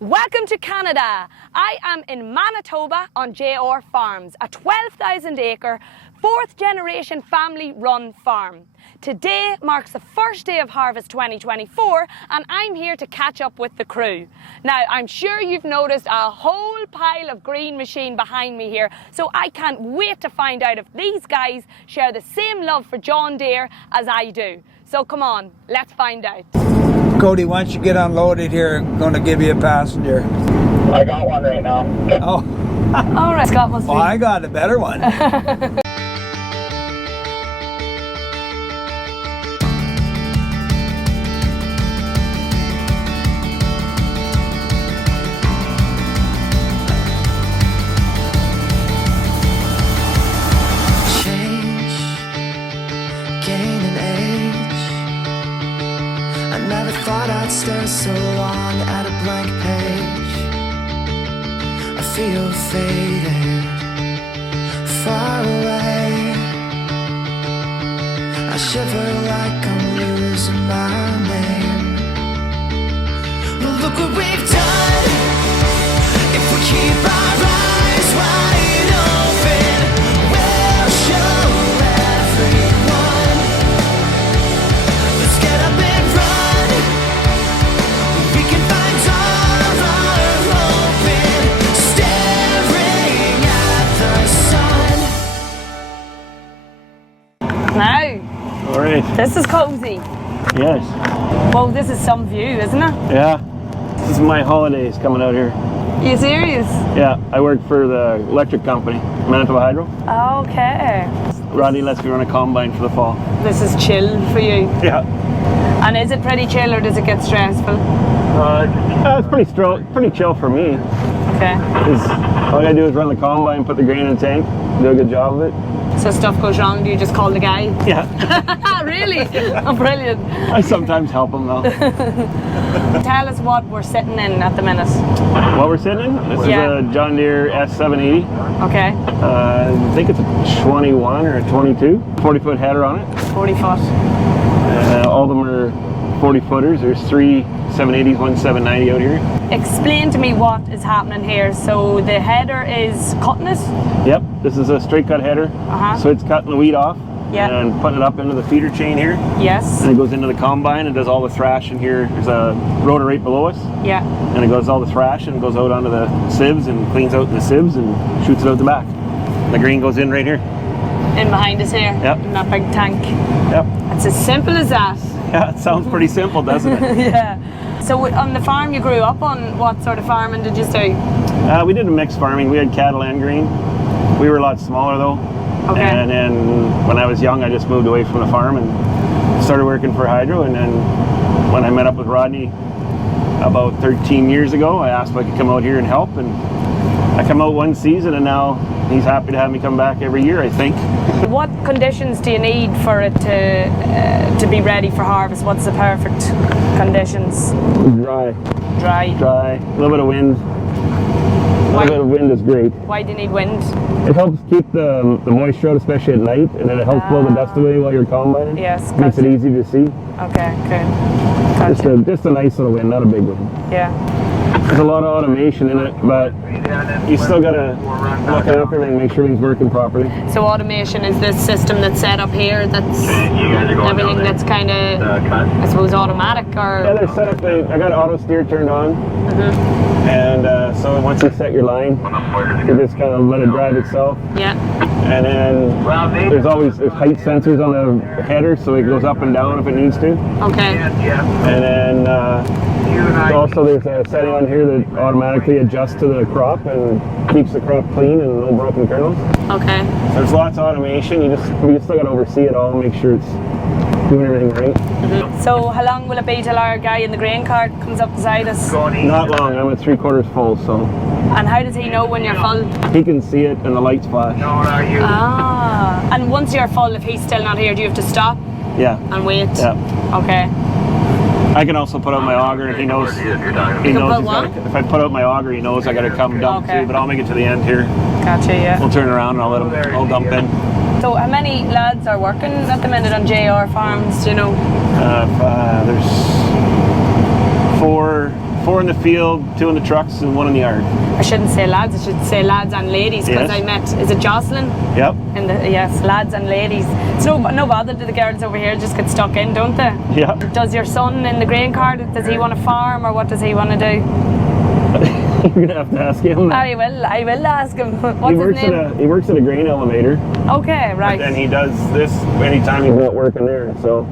Welcome to Canada. I am in Manitoba on JR Farms, a 12,000 acre, fourth generation family run farm. Today marks the first day of harvest 2024 and I'm here to catch up with the crew. Now I'm sure you've noticed a whole pile of green machine behind me here, so I can't wait to find out if these guys share the same love for John Deere as I do. So come on, let's find out. Cody, once you get unloaded here, I'm going to give you a passenger. I got one right now. Oh. All right, Scott must be. Well, I got a better one. I'd stare so long at a blank page. I feel faded, far away. I shiver like I'm losing my name. Well, look what we've done. If we keep our eyes wide open, we'll show everyone. Let's get up and run. Now, all right. This is cozy. Yes. Well, this is some view, isn't it? Yeah. This is my holidays coming out here. Are you serious? Yeah, I work for the electric company, Manitoba Hydro. Okay. Rodney lets me run a combine for the fall. This is chill for you. Yeah. And is it pretty chill or does it get stressful? It's pretty chill for me. Okay. All I gotta do is run the combine, put the grain in the tank, do a good job of it. So stuff goes wrong, do you just call the guy? Yeah. Really? Oh, brilliant. I sometimes help him though. Tell us what we're sitting in at the minute. What we're sitting in? This is a John Deere S780. Okay. I think it's a 21 or a 22. 40-foot header on it. 40 foot. All of them are 40 footers. There's three 780s, one 790 out here. Explain to me what is happening here. So the header is cutting it? Yep, this is a straight cut header. So it's cutting the wheat off and putting it up into the feeder chain here. Yes. And it goes into the combine and does all the thrash in here. There's a rotor right below us. Yeah. And it goes all the thrash and goes out onto the sieves and cleans out the sieves and shoots it out the back. The grain goes in right here. In behind us here? Yep. In that big tank? Yep. It's as simple as that. Yeah, it sounds pretty simple, doesn't it? Yeah. So on the farm you grew up on, what sort of farming did you do? We did a mixed farming. We had cattle and grain. We were a lot smaller though. Okay. And then when I was young, I just moved away from the farm and started working for Hydro. And then when I met up with Rodney about 13 years ago, I asked if I could come out here and help. And I come out one season and now he's happy to have me come back every year, I think. What conditions do you need for it to be ready for harvest? What's the perfect conditions? Dry. Dry. Dry. A little bit of wind. A little bit of wind is great. Why do you need wind? It helps keep the moisture out, especially at night, and then it helps blow the dust away while you're combining. Yes. Makes it easy to see. Okay, good. Gotcha. Just a nice little wind, not a big one. Yeah. There's a lot of automation in it, but you still gotta look at everything, make sure everything's working properly. So automation is this system that's set up here, that's everything that's kind of, I suppose, automatic, or? Yeah, they're set up, I got auto steer turned on, and so once you set your line, you just kind of let it drive itself. Yeah. And then there's height sensors on the header, so it goes up and down if it needs to. Okay. And then also there's a setting on here that automatically adjusts to the crop and keeps the crop clean and no broken kernels. Okay. So there's lots of automation. You still got to oversee it all and make sure it's doing everything right. So how long will it be till our guy in the grain cart comes up beside us? Not long. I'm at 3/4 full, so. And how does he know when you're full? He can see it and the lights flash. Ah. And once you're full, if he's still not here, do you have to stop? Yeah. And wait? Yeah. Okay. I can also put out my auger if he knows. If I put out my auger, he knows I got to come dump too. But I'll make it to the end here. Gotcha. Yeah. We'll turn around and I'll dump in. So how many lads are working at the minute on JR Farms, do you know? There's 4 in the field, 2 in the trucks, and 1 in the yard. I shouldn't say lads, I should say lads and ladies, because Yes. I met, is it Jocelyn? Yep. Yes, lads and ladies. It's no bother to the girls over here, just get stuck in, don't they? Yeah. Does your son in the grain cart, does he want to farm, or what does he want to do? You're gonna have to ask him. I will ask him. What's his name? He works at a grain elevator. Okay, right. And he does this anytime he's not working there, so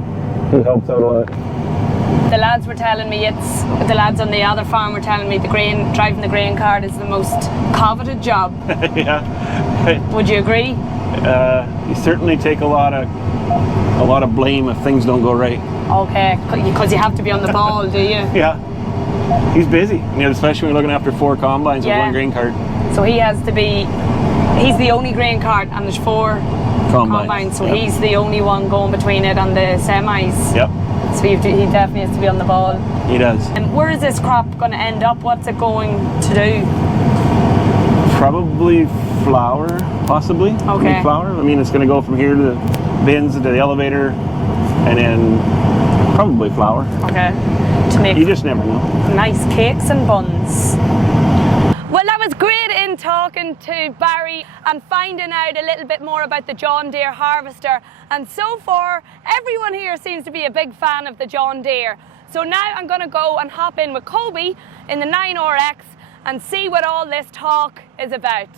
he helps out a lot. The lads were telling me the lads on the other farm were telling me driving the grain cart is the most coveted job. Yeah. Would you agree? You certainly take a lot of blame if things don't go right. Okay, because you have to be on the ball, do you? Yeah. He's busy, especially when you're looking after 4 combines with Yeah. 1 grain cart. So he's the only grain cart and there's 4 combines, so Yep. he's the only one going between it and the semis. Yep, So he definitely has to be on the ball. he does. And where is this crop going to end up? What's it going to do? Probably flour, possibly. Okay. Wheat flour. I mean, it's going to go from here to the bins, to the elevator, and then probably flour. Okay. To make You just never know. nice cakes and buns. Well, that was great in talking to Barry and finding out a little bit more about the John Deere harvester. And so far, everyone here seems to be a big fan of the John Deere. So now I'm going to go and hop in with Kobe in the 9RX and see what all this talk is about.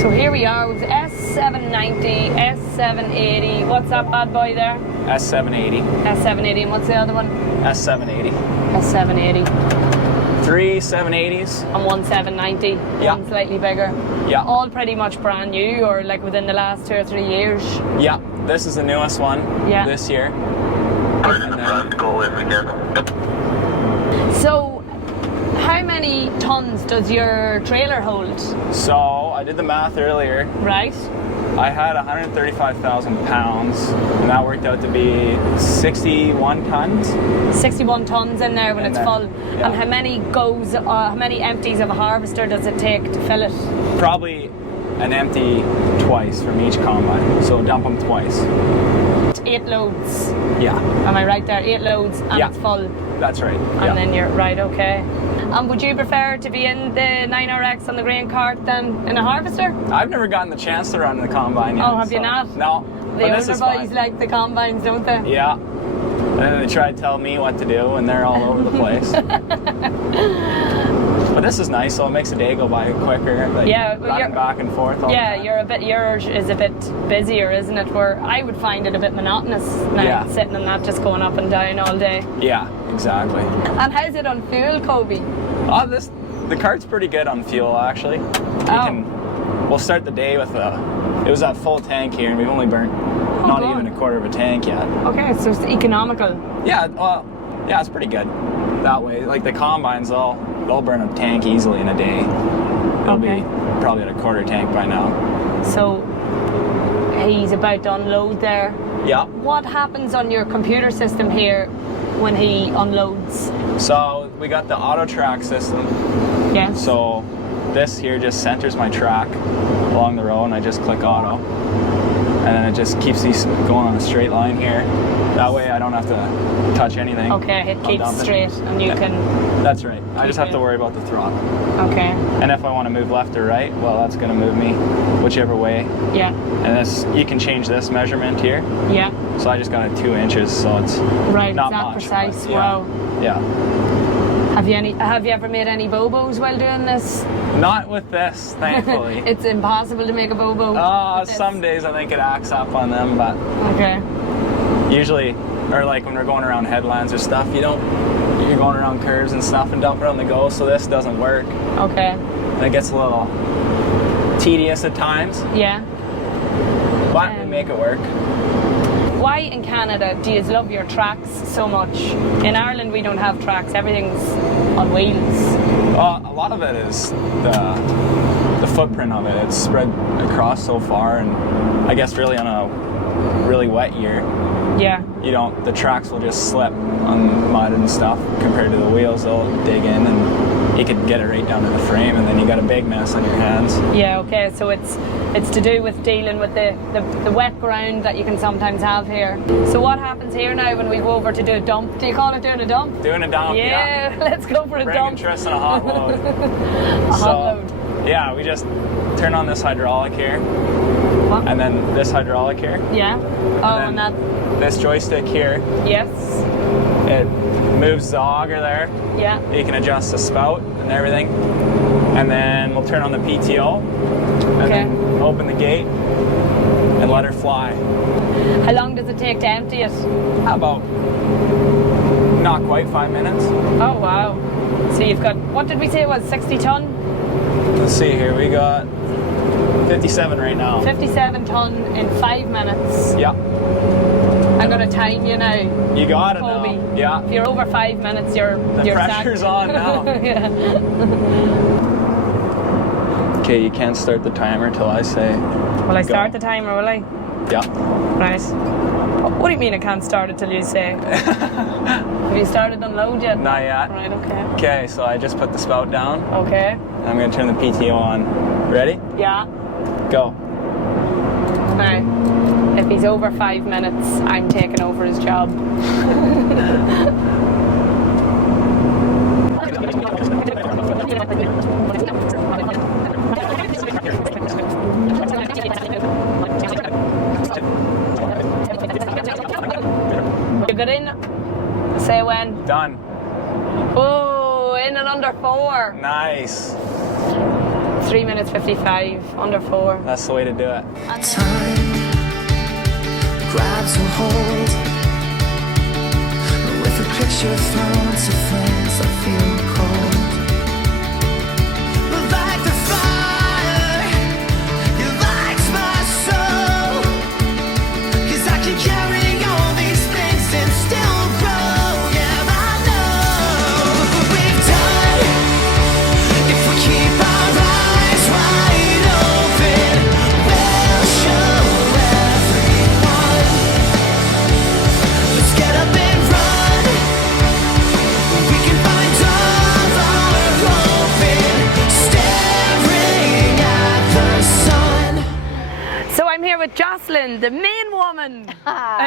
So here we are with the S790, S780. What's that bad boy there? S780. S780, and what's the other one? S780. S780. 3 780s. And one 790, Yeah. one slightly bigger. Yeah. All pretty much brand new, or like within the last 2 or 3 years. Yeah, this is the newest one Yeah. this year. And then, So, how many tons does your trailer hold? so I did the math earlier. Right? I had 135,000 pounds, and that worked out to be 61 tons. 61 tons in there when In it's there, full. yeah. And how many empties of a harvester does it take to fill it? Probably an empty twice from each combine, so dump them twice. 8 loads. Yeah, Am I right there? 8 loads and Yeah. it's full. that's right. And Yeah. then you're right, okay. And would you prefer to be in the 9RX on the grain cart than in a harvester? I've never gotten the chance to run the combine yet. Oh, have you so- not? No. The but this older is boys fun. like the combines, don't they? Yeah. And then they try to tell me what to do, and they're all over the place. But this is nice, so it makes the day go by quicker. Like Yeah, well, running back and forth all Yeah, the time. yours is a bit busier, isn't it? Where I would find it a bit monotonous now, Yeah. sitting and not just going up and down all day. Yeah, exactly. And how's it on fuel, Kobe? Oh, the cart's pretty good on fuel, actually. We'll start the day with it was at full tank here, and we've only burnt not God. even a quarter of a tank yet. Okay, so it's economical. Yeah, well, yeah, it's pretty good that way. Like the combines, they'll burn a tank easily in a day. It'll Okay. be probably at a quarter tank by now. So he's about to unload there. Yeah. What happens on your computer system here when he unloads? So we got the auto track system. Yes. So this here just centers my track along the road, and I just click auto. And then it just keeps these going on a straight line here. That way I don't have to touch anything. Okay, it while keeps dumping. straight and you Yeah. can... That's right. I just have it. to worry about the throttle. Okay, And if I want to move left or right, well, that's going to move me whichever way. yeah, And this, you can change this measurement here. yeah. So I just got it 2 inches, so it's Right, not it's that much. precise, but yeah. wow. Yeah. Have you ever made any bobos while doing this? Not with this, thankfully. It's impossible to make a bobo. with this. Some days I think it acts up on them, but Okay. usually, or like when we're going around headlands or stuff, you're going around curves and stuff and dumping on the go, so this doesn't work. Okay. And it gets a little tedious at times, Yeah. but we make it work. Why in Canada do you love your tracks so much? In Ireland we don't have tracks. Everything's on wheels. Well, a lot of it is the footprint of it. It's spread across so far, and I guess really on a really wet year, Yeah. the tracks will just slip on mud and stuff compared to the wheels. They'll dig in, and you could get it right down to the frame, and then you got a big mess on your hands. Yeah, okay, so it's to do with dealing with the wet ground that you can sometimes have here. So what happens here now when we go over to do a dump? Do you call it doing a dump? Doing a dump, Yeah, let's go for a Bringing dump. Tris on a hot load. Hot load. Yeah, we just turn on this hydraulic here, What? and then this hydraulic here. Yeah. Oh, And and then this joystick here, yes. it moves the auger there. Yeah. You can adjust the spout and everything. And then we'll turn on the PTO and Okay. then open the gate and let her fly. How long does it take to empty it? About not quite 5 minutes. Oh, wow. So you've got, what did we say it was, 60 ton? Let's see here, we got 57 right now. 57 ton in 5 minutes. Yeah, I'm going to time you now. you got it Colby. now. Yeah, If you're over 5 minutes, you're the pressure's on now. Yeah. Okay, you can't start the timer till I say Will I go. start the timer, will I? Yeah. Right. What do you mean I can't start it till you say? Have you started unload yet? Not yet. Right, okay. Okay, so I just put the spout down. Okay. And I'm gonna turn the PTO on. Ready? Yeah. Go. Right. If he's over 5 minutes, I'm taking over his job. You got in? Say when. Done. Oh, in and under 4. Nice. 3 minutes 55, under 4. That's the way to do it. Time grabs a hold. With a picture thrown to flames, I feel cold. Like the fire, it lights my soul. 'Cause I can carry all these things and still grow. Yeah, I know what we've done. If we keep our eyes wide open, we'll show everyone. Let's get up and run. We can find all our open, staring at the sun. So I'm here with Jocelyn, the main woman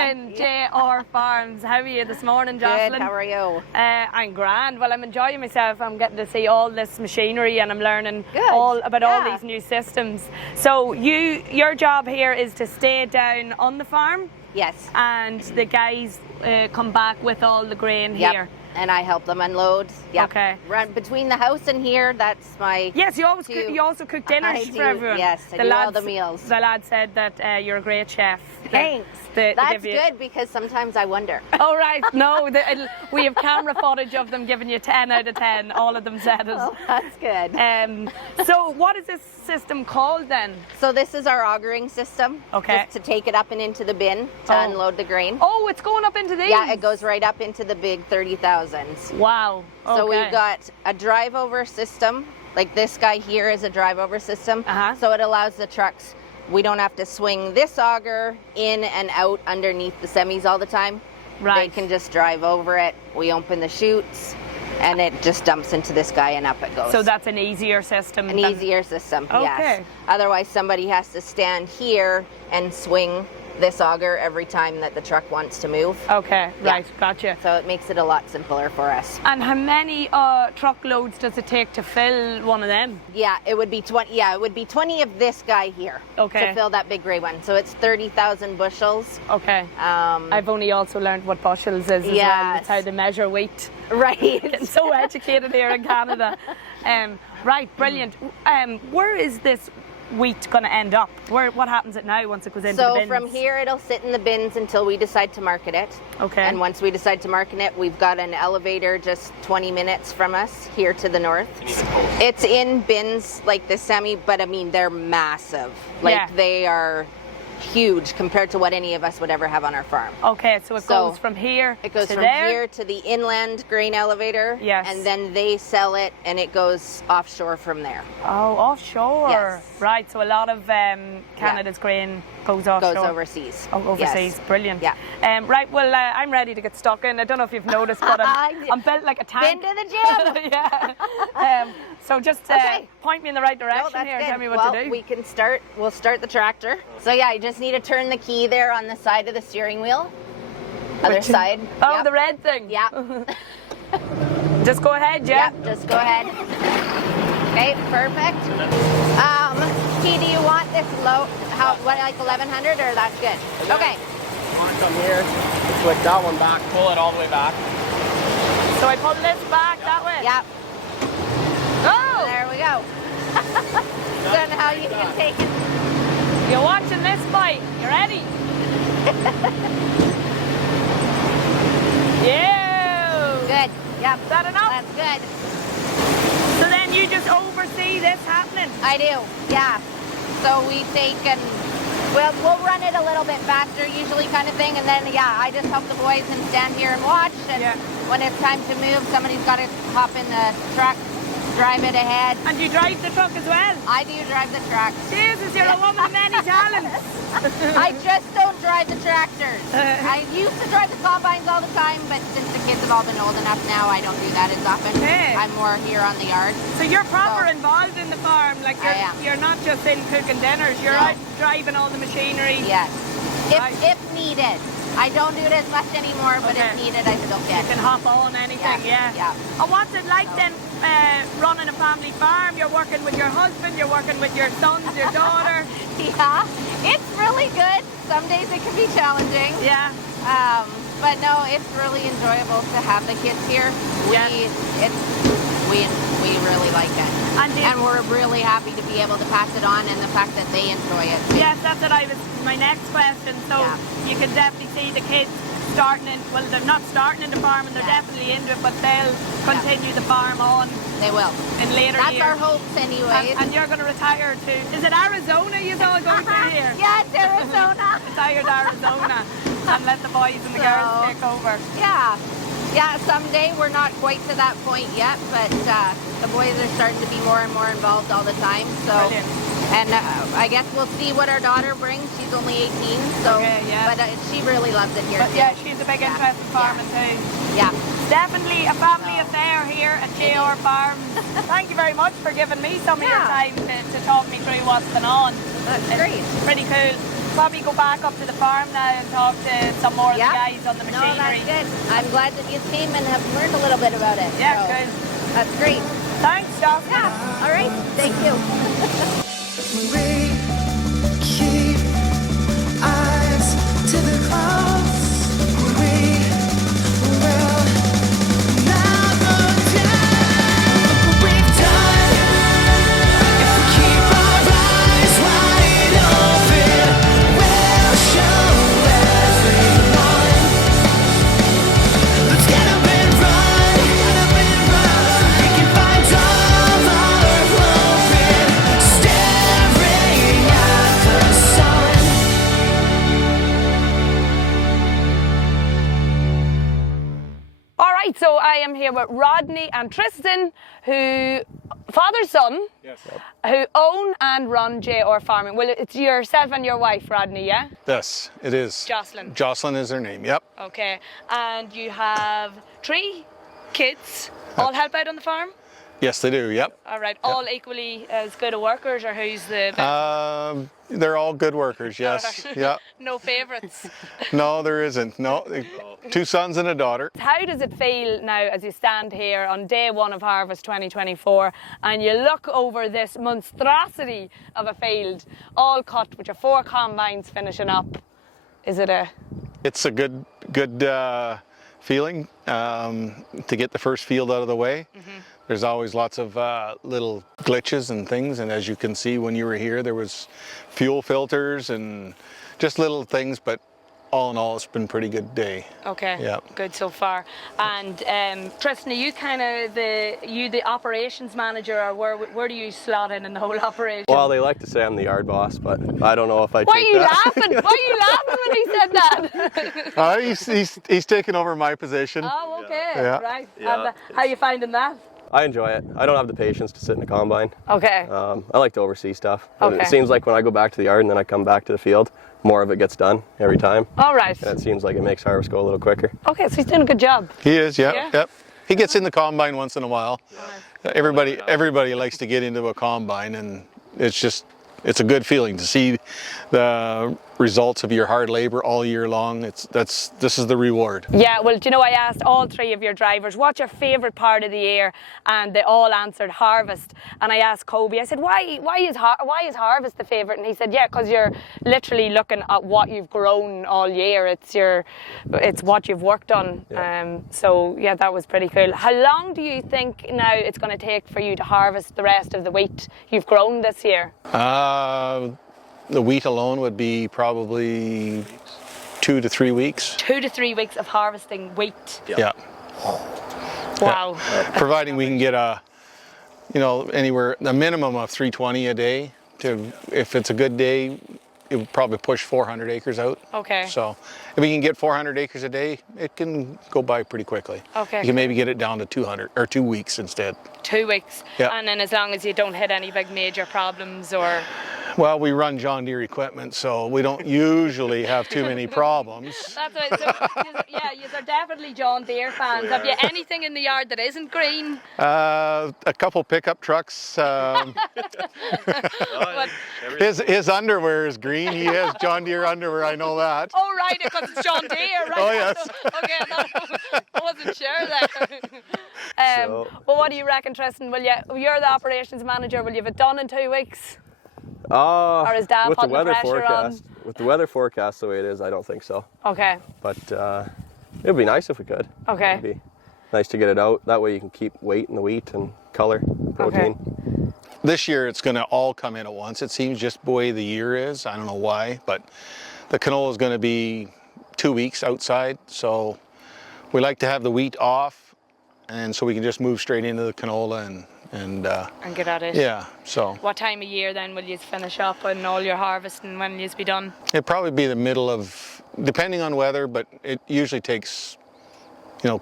in JR Farms. How are you this morning, Jocelyn? Good, how are you? I'm grand. Well, I'm enjoying myself. I'm getting to see all this machinery and I'm learning Good, all about all yeah. these new systems. So your job here is to stay down on the farm Yes. and the guys come back with all the grain Yep. here. And I help them unload. Yep. Okay. Run between the house and here, that's my... Yes, you also cook dinners I for do, everyone. yes, I do all the meals. The lad said that you're a great chef. Thanks. They That's give you- good because sometimes I wonder. Oh, right. No, we have camera footage of them giving you 10 out of 10. All of them said it. Oh, that's good. So what is this system called then? So this is our augering system. Okay. Just to take it up and into the bin to Oh. unload the grain. Oh, it's going up into these? Yeah, it goes right up into the big 30,000s. Wow. So Okay. we've got a drive-over system. Like this guy here is a drive-over system. Uh-huh. So it allows the trucks, we don't have to swing this auger in and out underneath the semis all the time. Right. They can just drive over it. We open the chutes and it just dumps into this guy and up it goes. So that's an easier system. an easier system, Okay. yes. Otherwise somebody has to stand here and swing this auger every time that the truck wants to move. Okay, Yeah. right, gotcha. So it makes it a lot simpler for us. And how many truckloads does it take to fill one of them? Yeah, it would be 20. Yeah, it would be 20 of this guy here Okay. to fill that big gray one. So it's 30,000 bushels. Okay. Um, I've only also learned what bushels is as well. Yes. It's how they measure weight. right. Getting so educated here in Canada. Right, brilliant. Where is this wheat going to end up? What happens it now once it goes into the So bins? from here, it'll sit in the bins until we decide to market it. Okay. And once we decide to market it, we've got an elevator just 20 minutes from us here to the north. It's in bins like the semi, but I mean, they're massive. Like Yeah. they are huge compared to what any of us would ever have on our farm. Okay, so it So, goes from here It goes to from there. here to the inland grain elevator, Yes. and then they sell it, and it goes offshore from there. Oh, offshore. Yes. Right, so a lot of Canada's grain goes offshore. Goes overseas. Oh, overseas. Yes. Brilliant. Yeah. Right, well, I'm ready to get stuck in. I don't know if you've noticed, but I'm built like a tank. Been to the gym. Yeah. So just Okay. point me in the right direction No, that's here and good. tell me what well, to do. We'll start the tractor. So yeah, you just need to turn the key there on the side of the steering wheel. Other side. Oh, Yep. the red thing. Yeah. Just go ahead, yeah? Yep, just go ahead. Okay, perfect. Key, do you want this low, like 1100 or that's good? Okay. Want to come here, flick that one back. Pull it all the way back. So I pull this back that way? Yep. Oh! There we go. So now you can take it. You're watching this bite. You ready? Yeah. Good. Yep. Is that enough? That's good. So then you just oversee this happening? I do. Yeah. So we take and we'll run it a little bit faster usually kind of thing, and then yeah, I just help the boys and stand here and watch, and when it's time to move, somebody's got to hop in the truck, drive it ahead. And you drive the truck as well? I do drive the truck. Jesus, you're a woman of many talents. I just don't drive the tractors. I used to drive the combines all the time, but since the kids have all been old enough now, I don't do that as often. Hey. I'm more here on the yard. So you're proper So- involved in the farm, like I am. you're not just in cooking dinners, you're No. out driving all the machinery. Yes. Right. If needed. I don't do it as much anymore, but Okay. if needed, I still can. You can hop on anything, yeah. Yeah. And what's it like then running a family farm? You're working with your husband, you're working with your sons, your daughter. Yeah, it's really good. Some days it can be challenging. Yeah. But no, it's really enjoyable to have the kids here. We really like it. And we're really happy to be able to pass it on, and the fact that they enjoy it too. Yes, that's what my next question. So Yeah. you can definitely see the kids starting in, well, they're not starting in the farm and they're Yeah. definitely into it, but they'll continue the farm on They will. in later That's years. our hopes anyways. And you're going to retire to, is it Arizona you all go to here? Yeah, it's Arizona. Retired Arizona and let the boys and the girls So- take over. Yeah. Yeah, someday we're not quite to that point yet, but the boys are starting to be more and more involved all the time. So, Brilliant. and I guess we'll see what our daughter brings. She's only 18, so Okay, yeah. but she really loves it here But too. yeah, she's a big Yeah. interest in farming too. Yeah. Definitely a family affair here at JR Farms. Thank you very much for giving me some of your Yeah. time to talk me through what's going on. That's It's great. pretty cool. Probably go back up to the farm now and talk to some more of Yeah. the guys on the No, machinery. that's good. I'm glad that you came and have learned a little bit about it. Yeah, so good. That's great. Thanks, Jocelyn. Yeah. All right. Thank you. We keep eyes to the clouds. We will never down. We've done. If we keep our eyes wide open, we'll show everyone. Let's get up and run. We can find all our hope in staring at the sun. All right, so I am here with Rodney and Tristan, who father-son, who own and run JR Farming. Well, it's yourself and your wife, Rodney, yeah? Yes, it is. Jocelyn. Jocelyn is her name, yep. Okay, and you have 3 kids. All help out on the farm? Yes, they do, yep. All right, all equally as good a workers, or who's the best? They're all good workers, yes. Yep. No favourites. No, there isn't. No, 2 sons and a daughter. How does it feel now as you stand here on day 1 of harvest 2024 and you look over this monstrosity of a field, all cut with your 4 combines finishing up? Is it a... It's a good feeling to get the first field out of the way. There's always lots of little glitches and things, and as you can see when you were here, there was fuel filters and just little things, but all in all, it's been a pretty good day. Okay. Yeah. Good so far. And Tristan, are you kind of the operations manager, or where do you slot in the whole operation? Well, they like to say I'm the yard boss, but I don't know if I Why take are you that. laughing? Why are you laughing when he said that? He's taken over my position. Oh, okay. Yeah. Right. Yeah. And, how are you finding that? I enjoy it. I don't have the patience to sit in a combine. Okay. I like to oversee stuff. And Okay. it seems like when I go back to the yard and then I come back to the field, more of it gets done every time. All right. And it seems like it makes harvest go a little quicker. Okay, so he's doing a good job. He is, yeah, Yeah? yep. He gets in the combine once in a while. Everybody likes to get into a combine, and it's a good feeling to see the results of your hard labor all year long. This is the reward. Yeah, well, do you know, I asked all three of your drivers, what's your favourite part of the year? And they all answered harvest. And I asked Kobe, I said, why is harvest the favourite? And he said, yeah, because you're literally looking at what you've grown all year. It's what you've worked on. Yeah. So yeah, that was pretty cool. How long do you think now it's going to take for you to harvest the rest of the wheat you've grown this year? The wheat alone would be probably 2 to 3 weeks. 2 to 3 weeks of harvesting wheat. Yeah. Wow. Providing we can get anywhere a minimum of 320 a day. If it's a good day, it would probably push 400 acres out. Okay. So if we can get 400 acres a day, it can go by pretty quickly. Okay. You can maybe get it down to 200 or 2 weeks instead. 2 weeks. Yeah. And then as long as you don't hit any big major problems or... Well, we run John Deere equipment, so we don't usually have too many problems. That's right. So, yeah, you're definitely John Deere fans. Have you anything in the yard that isn't green? A couple pickup trucks. But, His underwear is green. He has John Deere underwear, I know that. oh, right, because it's John Deere, right? Oh, yes. Okay, I wasn't sure there. Well, what do you reckon, Tristan? You're the operations manager. Will you have it done in 2 weeks? Or is Dad with the putting the weather pressure forecast, with the weather forecast the way it is, I don't think so. Okay. But it would be nice if we could. Okay. It'd be nice to get it out. That way you can keep weight in the wheat and color, protein. Okay. This year it's going to all come in at once. It seems just the way the year is. I don't know why, but the canola is going to be 2 weeks outside. So we like to have the wheat off, and so we can just move straight into the canola and get at it. Yeah, so. What time of year then will you finish up and all your harvesting? When will you be done? It'd probably be the middle of, depending on weather, but it usually takes,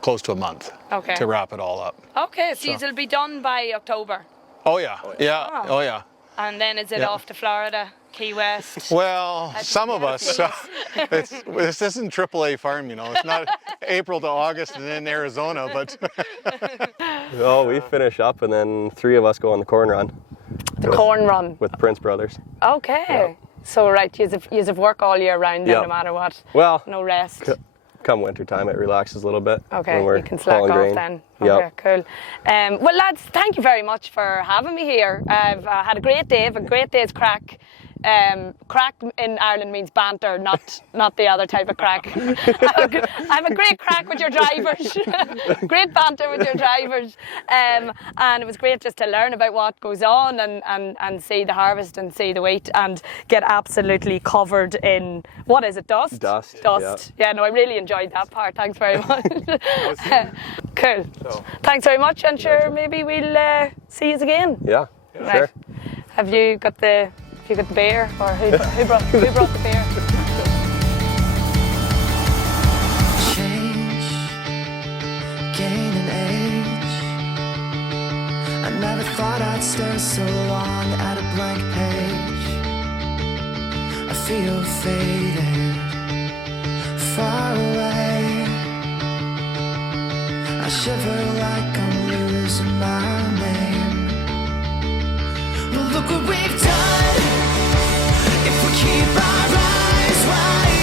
close to a month to wrap it all up. Okay, so it'll be done by October. Oh yeah, yeah, oh yeah. And then is it off to Florida, Key West? Well, some of us. This isn't AAA farm, It's not April to August and then Arizona, but. Oh, we finish up and then 3 of us go on the corn run. The corn run. With the Prince brothers. Okay. Yeah. So you have work all year round then, no matter what. Well, no rest. Come winter time, it relaxes a little bit. Okay, when we're you can slack off grain. then. Yep. Okay, cool. Well, lads, thank you very much for having me here. I've had a great day. I've had a great day's crack. Crack in Ireland means banter, not the other type of crack. I have a great crack with your drivers, great banter with your drivers, and it was great just to learn about what goes on and see the harvest and see the wheat and get absolutely covered in, what is it, dust? Dust. Yeah, no, I really enjoyed that part. Thanks very much. Cool. Thanks very much, and sure, maybe we'll see you again. Yeah, right. Sure. Have you got the beer, or who brought the beer? Change, gain an age. I never thought I'd stare so long at a blank page. I feel faded, far away. I shiver like I'm losing my name. Well, look what we've done. If we keep our eyes wide